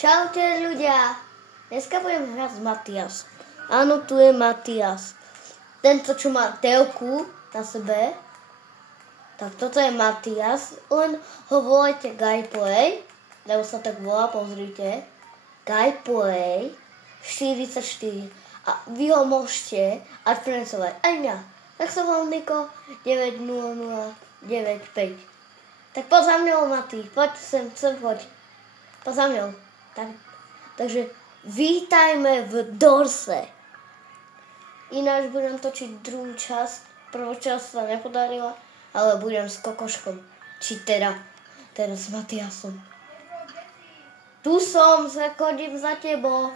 Čaute ľudia, dneska budem hrať s Matias. Áno, tu je Matias. Tento, čo má telku na sebe, tak toto je Matias. Len ho volajte Guyplay, lebo sa tak volá, pozrite. Guyplay 44. A vy ho môžete adfriendsovať aj mňa. Tak sa volám Niko 90095. Tak poď za mňou, Mati, poď sem poď. Poď za mňou. Takže vítajme v Dorse. Ináč budem točiť druhú časť. Prvú časť sa nepodarila, ale budem s Kokoškom. Či teraz s Matiasom. Tu som, chodím za tebou.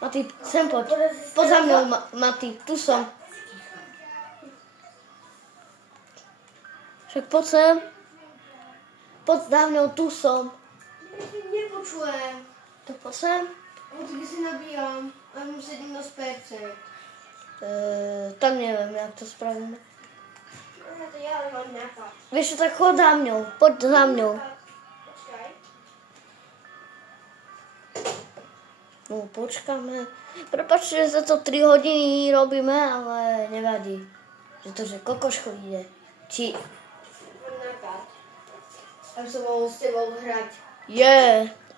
Mati, sem poď. Poď za mňou, Mati, tu som. Však poď sem. Poď za mňou, tu som. Nepočujem. To poď sem. Odkedy si nabíjam, a mám 17%. Tak neviem, jak to spravíme. Ja mám nejaká. Vieš čo, tak chod za mňou. Poď za mňou. Počkaj. No, počkáme. Prepáčte, že za to 3 hodiny robíme, ale nevadí. Pretože Kokoško ide. Či... Mám nápad. Aby som mohol s tebou hrať.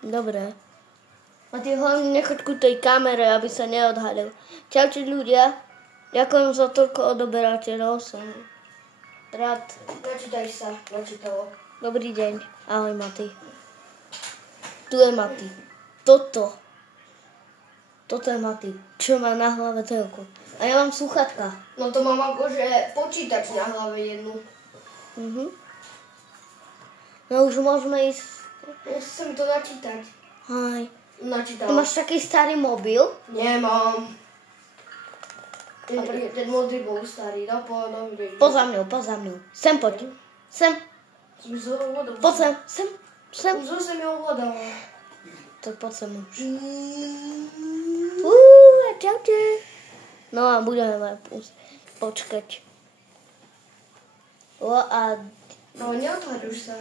Dobre. A ty hlavne nechoď ku tej kamere, aby sa neodhalil. Čaute ľudia. Ďakujem za toľko odoberateľov. Som rád. Načítaj sa. Načítalo. Dobrý deň. Ahoj, Mati. Tu je Mati. Toto je Mati, čo má na hlave telku. A ja mám sluchatka. No to mám akože počítač na hlave jednu. No už môžeme ísť. Musí sa mi to načítať. Hej. Ty Načítalo. máš taký starý mobil? Nemám. Ten modrý bol starý. No poď. Poď za mňou. Sem poď. Sem. Som sa ovládal. Poď sem. Sem. Som sa mi ovládal. Tak poď sem už. Čaute. No a budeme počkať. No neodhaduj sa.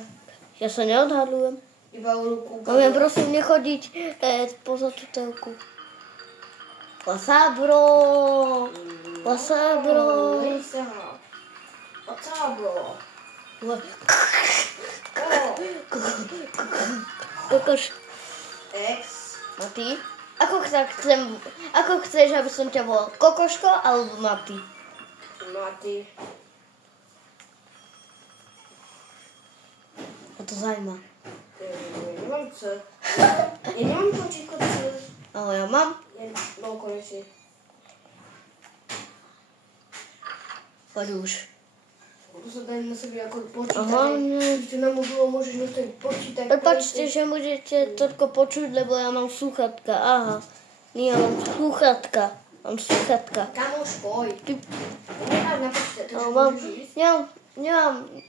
Ja sa neodhadujem. Iba u ruku. Môžem prosím nechodiť poza tú telku. Wasabro. Kokoš. Ex. Mati? Ako chceš, aby som ťa volal? Kokoško alebo Mati? Mati. A to zaujíma. Nemám co. Ja nemám počíko co. Ale ja mám. No konečne. Poď už. To sa dá na sebe ako počítať. Aha, nie. Ty na mobilu môžeš na to počítať. Prepáčte, že budete toľko počuť, lebo ja mám slúchatka. Aha. Nie, ja mám slúchatka. Kamoš, poj. Ty... Nemáš na počítač, to No, už môžeš ísť.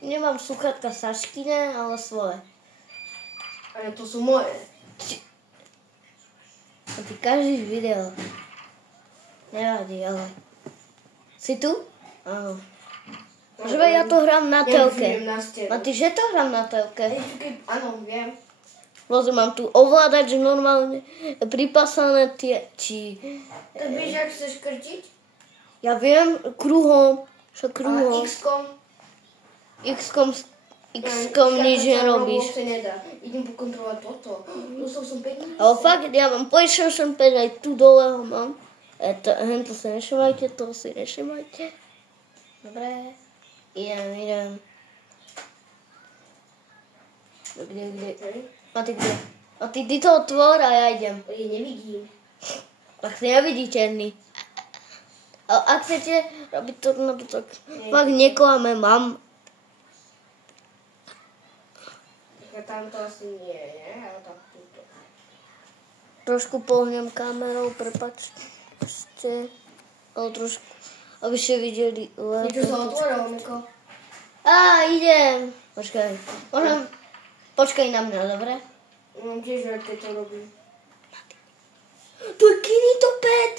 nemám slúchatka Saškine, ale svoje. Ale to sú moje. A ty každý video. Nevadí, ale... Si tu? Áno. Že ja to hrám na telke. Mati, že to hrám na telke? Áno, viem. Vlastne mám tu ovládač normálne pripásané tie... Tak vieš, jak chceš krtiť? Ja viem, kruhom. Však A kruhom. X-kom nič nerobíš. To sa nedá. Idem pokontrolovať toto. Dostal som peniaze. Ale fakt, ja mám PlayStation 5, aj tu dole ho mám. Hento si nešimajte, to si nešimajte. Dobre. Idem. Kde? Mati, kde? Mati, ty to otvor a ja idem. Ja nevidím. Tak si neviditeľný. A ak chcete robiť to, no tak fakt neklame, mám. Tam to asi nie je, ale tak túto. Trošku pohnem kamerou, prepáčte. Ale trošku, aby ste videli. Niečo sa otvorilo, Miko. Idem. Počkaj na mňa, dobre? Mám tiež rád, keď to robím. Tu je Kinitopet.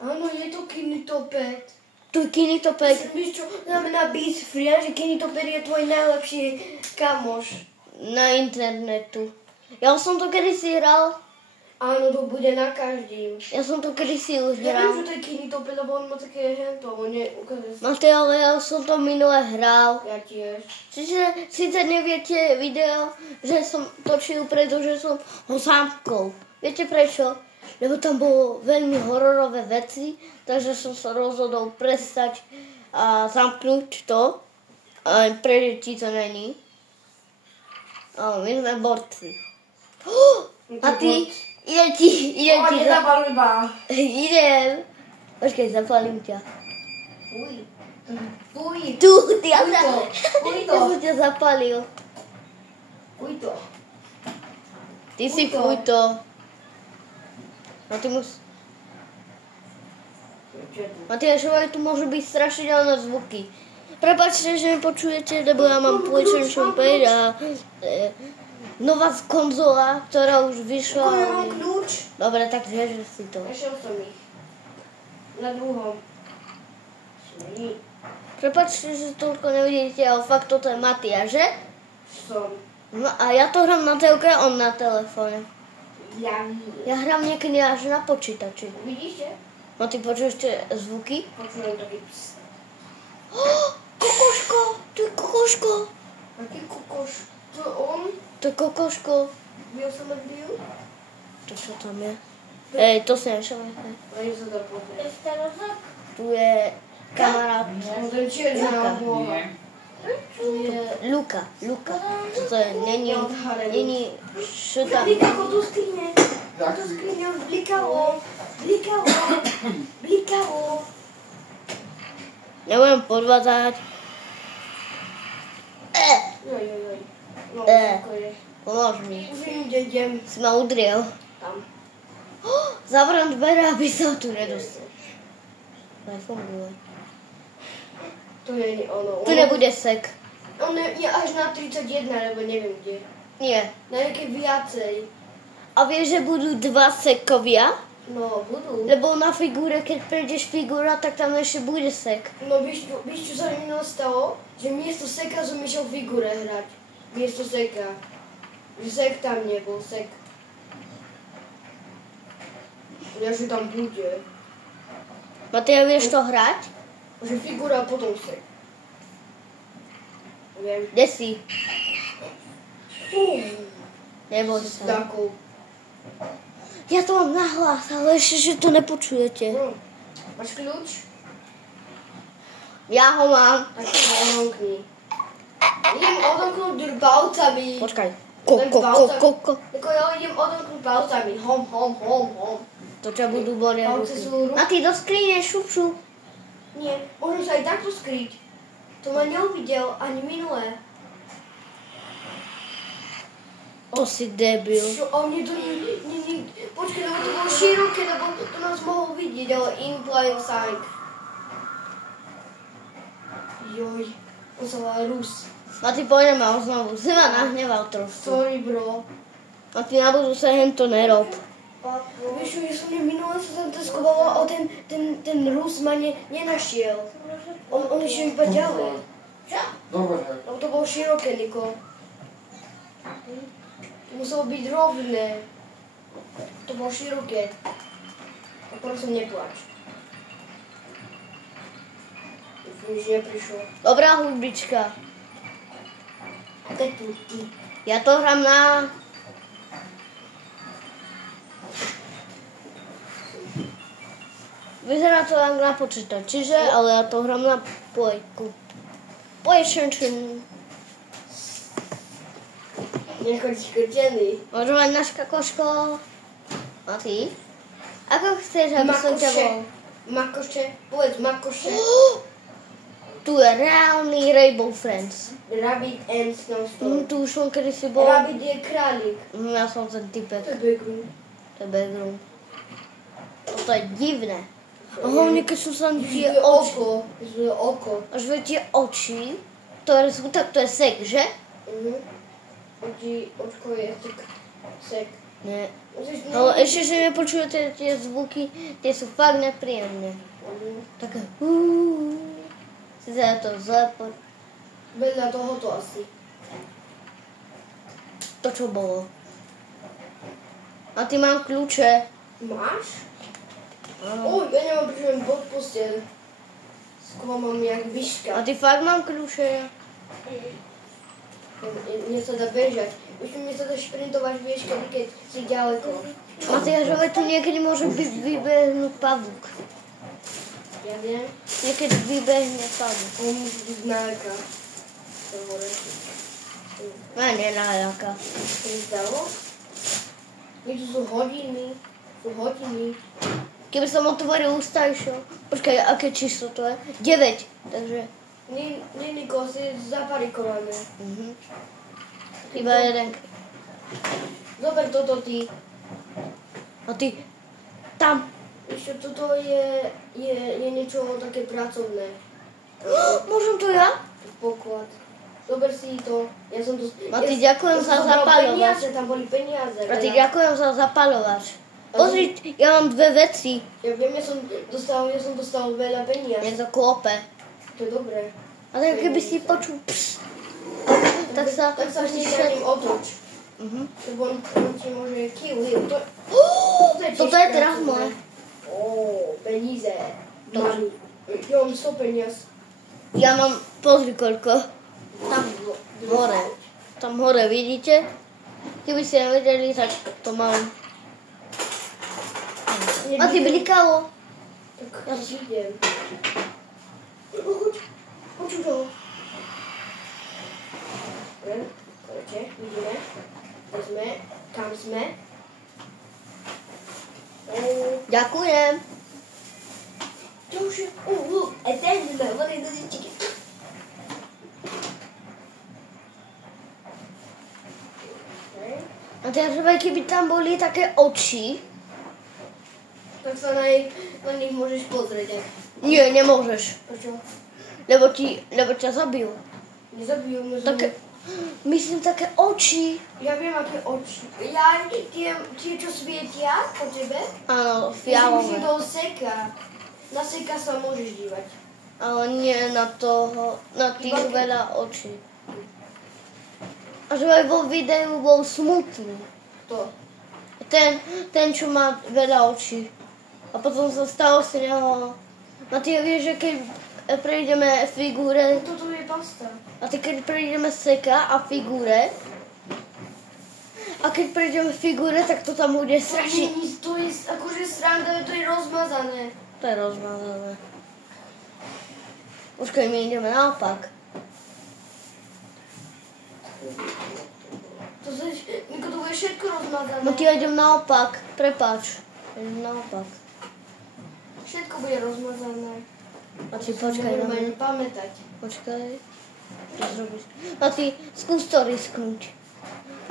Áno, je to Kinitopet. Tu je Kinitopet. Víš čo znamená byť free, že Kinitopet je tvoj najlepší kamoš. na internetu. Ja už som to kedysi hral. Áno, to bude na každým. Ja som to kedysi už Ja viem, hral. že to je kinitopy, lebo on má také hento, on ukazuje sa. Matej, ale ja už som to minule hral. Ja tiež. Sice neviete video, že som točil, pretože som ho zamkol. Viete prečo? Lebo tam bolo veľmi hororové veci, takže som sa rozhodol prestať a zamknúť to. A pre deti to není. A my sme borci. A ty? Ide ti. Nezapaluj ba. Idem. Počkej, zapalím ťa. Fuj. Tu, ty, ja Fuj to. som ťa zapalil. Fuj to. Ty si Fuj to. fuj to. No ty Matiáš, tu môžu byť strašidelné zvuky. Prepáčte, že mi počujete, lebo ja mám PlayStation 5 a nová konzola, ktorá už vyšla. Ako ja mám kľúč? Dobre, tak že si to. Našiel som ich. Na druhom. Prepáčte, že toľko nevidíte, ale fakt toto je Matiáš, že? Som. No a ja to hrám na telke, on na telefóne. Ja nie. Ja hrám niekedy až na počítači. Vidíte? No ty počuješ tie zvuky? Počujem taký ps. Kokoško! To je kokoško! Aký kokoš? To je on? To je kokoško. Byl som odbil? To čo tam je? Ej, to si nešamajte. Ani sa to pozrieť. Tu je kamarát. No ten čierny Luka. na boha. Tu je... Luka. To je, není šuta. Blikavo do skrine. Do skrine už blikavo. Blikavo. Nebudem podvádzať. Joj. No, Eh. ako je. Pomôž mi. Už idem Si ma udriel. tam. Zavrám dvere, aby sa tu nedostal. Nefunguje. Tu je ono. Tu nebude sek. On je až na 31, alebo neviem kde. Nie. Na nejaké viacej. A vieš, že budú 2 sekovia? No, budú. Lebo na figúre, keď prejdeš figúra, tak tam ešte bude sek. No víš, čo sa mi stalo? Že miesto seka som išiel v figúre hrať. Miesto seka. Že sek tam nebol, sek. Ja, že tam bude. Matej, vieš to hrať? Že figúra a potom sek. Viem. Kde si? Neboj S sa. takou. Ja to mám nahlas, ale ešte, že to nepočujete. Máš kľúč? Ja ho mám. Tak to odomkni. Idem odomknúť palcami. Počkaj. Ko. Tako ja idem odomknúť palcami. Hom. To ťa budú bolia Palce ruky. sú ruky. A ty do skrine, šup. Nie, môžem sa aj takto skryť. To ma neuvidel ani minulé. To si debil. Čo, a mne to počkaj, lebo to bolo široké, lebo to nás mohol vidieť, ale in plain sight. Joj, on sa volá Rus. A ty pôjdeme ho znovu. Si ma nahneval trošku. Sorry, bro. A ty na budúce hen to nerob. Vieš čo, ja som minulé sa tam to skovala, ale ten Rus ma nenašiel. On išiel iba ďalej. Dobre. Lebo to bolo široké, Niko. Muselo byť rovné. To bolo široké. A prosím, neplač. Už neprišlo. Dobrá hudbička. Tak tu. Ja to hrám na... Vyzerá to len na počítači, že? Ale ja to hrám na plejku. PlayStation. Nechoď škrtený. Môžem mať náš kakoško. A ty? Ako chceš, aby som ťa bol? Makoše. Povedz makoše. Tu je reálny Rainbow Friends. Rabbit and Snowstorm. Tu už som kedy si bol. Rabbit je králik. Ja som ten typek. To je backroom. To je backroom. Toto je divné. A hlavne, keď sú sa Je tie oči. oko. Je oko. Až vie tie oči, ktoré sú tak, to je sek, že? Očko je tak sek. Nie. Ale ešte, že nepočujete tie zvuky, tie sú fakt nepríjemné. Také Sice je to zle, Vedľa tohoto asi. to, čo bolo. A ty mám kľúče. Máš? Áno. Ja nemám, pretože mám pod posteľ. Skôr mám jak vyška. A ty fakt mám kľúče? Mne sa dá bežať. Mne sa dá šprintovať, vieš, keď si ďaleko. Matiáš, ale tu niekedy môže vybehnúť pavúk. Ja viem. Niekedy vybehne pavúk. On musí byť nájaka. To hore. A nenájaka. To mi zdalo? Tu sú hodiny. Keby som otvoril ústa išiel. Počkaj, aké číslo to je? 9. Takže... Niko, si zaparikované. Iba jeden. Zober toto ty. A ty tam. Ešte toto je niečo také pracovné. Môžem to ja? Poklad. Zober si to. Ja som to... Mati, ďakujem za zapalovač. Tam boli peniaze. Mati, ďakujem za zapalovač. Pozri, ja mám 2 veci. Ja viem, ja som dostal veľa peniaz. Je to klope. To je dobré. A tak keby si počul ps, tak sa hneď otoč. Lebo on ti môže kill. Toto je teraz moje. Peníze. Ja mám 100 peniaz. Ja mám, pozri koľko. Tam hore. Tam hore, vidíte? Keby ste nevedeli, tak to mám. A ty blikalo. Tak ja idem. Počuť to. Poďte, vidíme. Kde sme? Kam sme? Ďakujem. To už je... look, a ten sme. What is this chicken? A teraz, keby tam boli také oči. Tak sa na nich môžeš pozrieť. Nie, nemôžeš. Prečo? Lebo ťa zabijú. Nezabijú ma. Také, myslím, také oči. Ja viem, aké oči. Ja, tie čo svietia po tebe? Áno, Myslím, fialové. do seka. Na seka sa môžeš dívať. Ale nie na toho, na tých veľa očí. A že aj vo videu bol smutný. To. Ten, čo má veľa očí. A potom sa stalo si neho... A ty vieš, že keď prejdeme figúre... Toto je pasta. A ty keď prejdeme seka a figúre... A keď prejdeme figúre, tak to tam bude strašne... To je akože sranda, to je rozmazané. To je rozmazané. Počkaj, my ideme naopak. To bude všetko rozmazané. No ty ja idem naopak, prepáč. Idem naopak. Všetko bude rozmazané. A ty počkaj na mňa. Pamätať. Počkaj. Čo zrobíš? A ty skús to risknúť.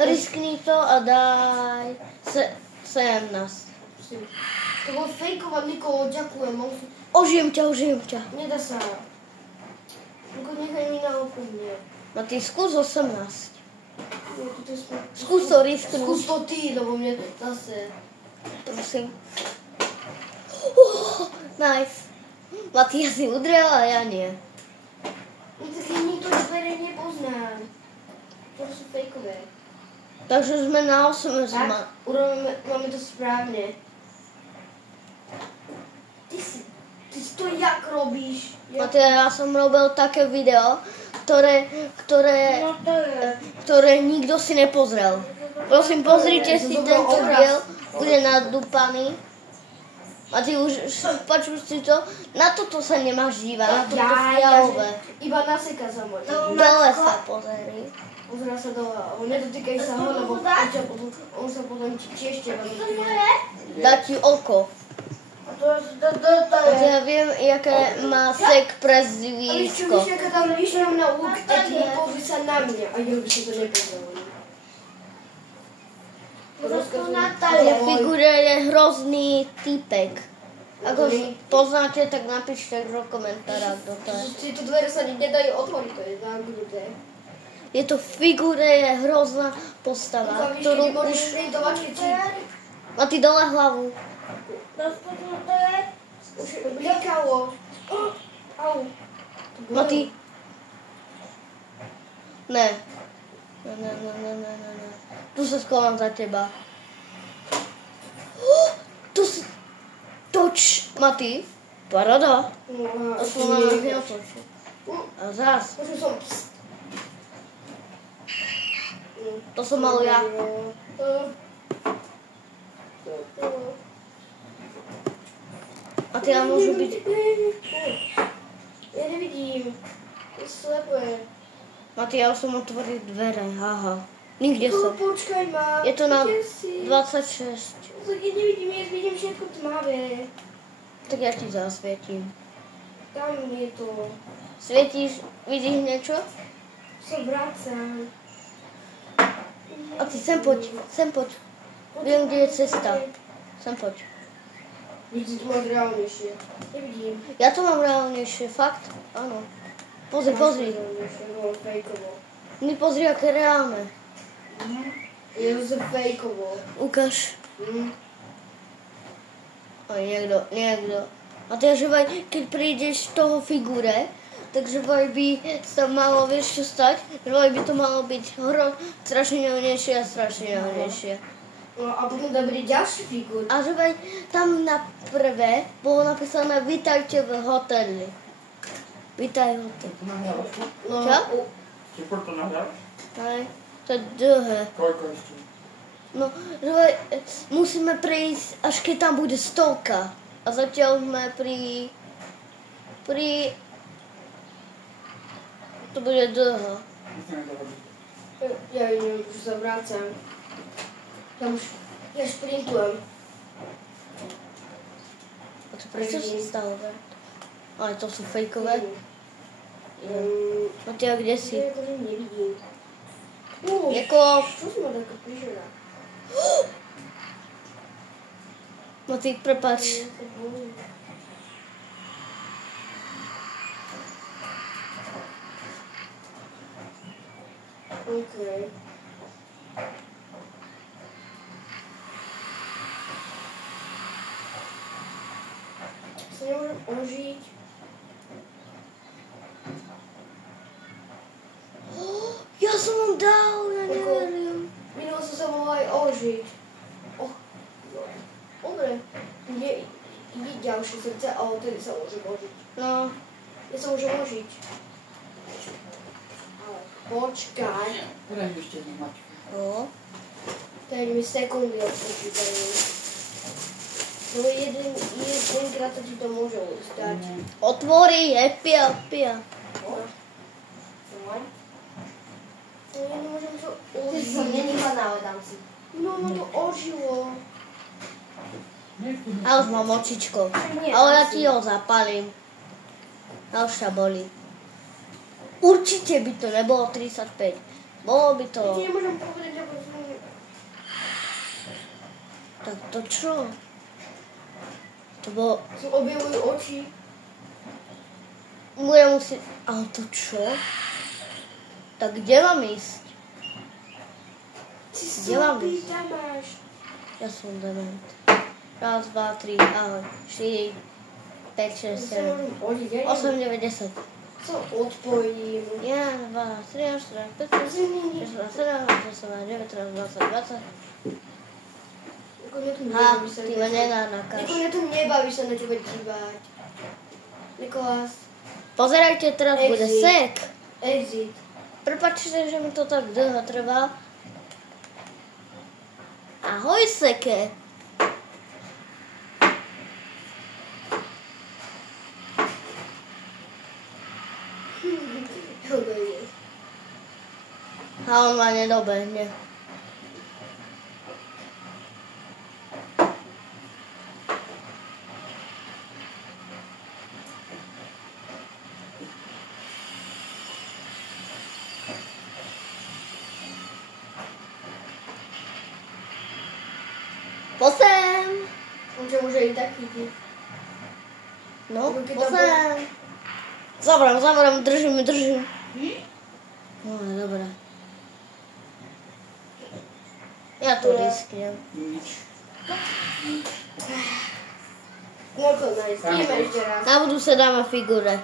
Riskni to a daj 17. To bol fejkovať, Nikolo, ďakujem. Ožijem ťa. Nedá sa. Niko, nechaj mi na opäť. A ty skús 18. Skús Skús to risknúť. Skús to ty, lebo mne zase... Prosím. Nice. Matias si udrel a ja nie. Tak nikto dvere nepozná. To sú fejkové. Takže sme na 8. Tak, máme to správne. Ty to jak robíš? Matias, ja som robil také video, ktoré nikto si nepozrel. Prosím, pozrite si tento diel, bude nadúpaný. A ty už počuj si to, na toto sa nemáš dívať, na toto fialové. Iba na seka sa môže. Dole sa pozri. Pozerá sa dole, nedotýkaj sa ho, lebo on sa potom tiež teba dotýka. Dá ti oko. Ja viem, jaké má sek prezvíčko. Víš, aká tam vyšňovná lúk, tak nepozri sa na mňa. A ja by som to nepozrel. Tie figúre je hrozný týpek. Ako poznáte, tak napíšte do komentára, kto to je. Tieto dvere sa nedajú otvoriť, to je zamknuté. Je to figúre, je hrozná postava, ktorú už... Má ty dole hlavu. Už blikalo. Au. Má ty... Ne. No. Tu sa schovám za teba. Tu si... Toč, Mati. Paráda. No A som na nás neotočil. A zás. Možno som... To som mal ja. A ty ja môžu byť... Ja nevidím. Je slepé. Mati, ja už som otvoril dvere, haha. Nikde som. Počkaj ma. Je to na Kde si? 26. Tak ja nevidím, ja vidím všetko tmavé. Tak ja ti zasvietím. Tam je to. Svietíš, vidíš niečo? Sa vracam. A ty sem poď. Viem, kde je cesta. Sem poď. Vidíš, to máš reálnejšie. Nevidím. Ja to mám reálnejšie, fakt? Áno. Pozri. Reálnejšie, no, fejkovo. My pozri, aké reálne. Je to fejkovo. Ukáž. Hm. Aj niekto. A takže keď prídeš z toho figúre, takže by sa malo, vieš čo stať? Že by to malo byť strašne nevnejšie a strašne nevnejšie. No a potom tam bude ďalší figur. A že tam na prvé bolo napísané Vítajte v hoteli. Vítaj v hoteli. No, Čo? Či to nahráš? Hej, to je dlhé. Koľko ešte? No, že musíme prejsť, až keď tam bude stovka. A zatiaľ sme pri... To bude dlho. Musíme to robiť. ja neviem, už sa vracam. Ja šprintujem. A to prečo sa stalo? Ale to sú fejkové. No ty a kde si? Ja akože nevidím. Jako... Čo si ma taká prižera? No ty, prepáč. OK. Sa nemôžem ožiť. Ja som vám dal, ja neverím. Minulo som sa mohla aj ožiť. Dobre. Ide ďalšie srdce, ale tedy sa môžem ožiť. No, Ja sa môžem ožiť. Ale počkaj. Teraz ešte nemať. no. Tady mi sekundy odpočítajú. No jedenkrát sa ti to môže stať. Otvorí, je pia. No, ja nemôžem to Ty si ožiť. nenechala, dám si. No, to ožilo. A už mám očičko. Nie, Ale ja asi. ti ho zapalím. A už sa bolí. Určite by to nebolo 35. Bolo by to... Ja ti nemôžem povedať, ako som... Tak to čo? To bolo... Som objavujú oči. Budem musieť... Ale to čo? Tak kde mám ísť? Ty Kde mám slabý ísť? tam máš. Ja som dement. 1, 2, 3, ahoj. 4, 5, 6, Ja sa 7, môžem ožiť, ja 8, neviem. 9, 10. Sa odpojím. 1, 2, 3, 4, 5, 6, 7, 8, 9, 13, 20, 20. Ako mňa to Ha, nebaví sa ty na ma teba. nenakáš. Ako mňa to nebaví sa na teba dívať. Nikolás, Pozerajte, teraz bude Exit. sek. exit. Prepáčte, že mi to tak dlho trvá. Ahoj, seke. A on ma nedobehne. Posem. On ťa môže i tak chytiť. No, Ruky tam posem. Zavrám, držím. No, dobré. Ja to risknem. Nič. Môžem nájsť. Ideme ešte raz. Na budúce dáme figure.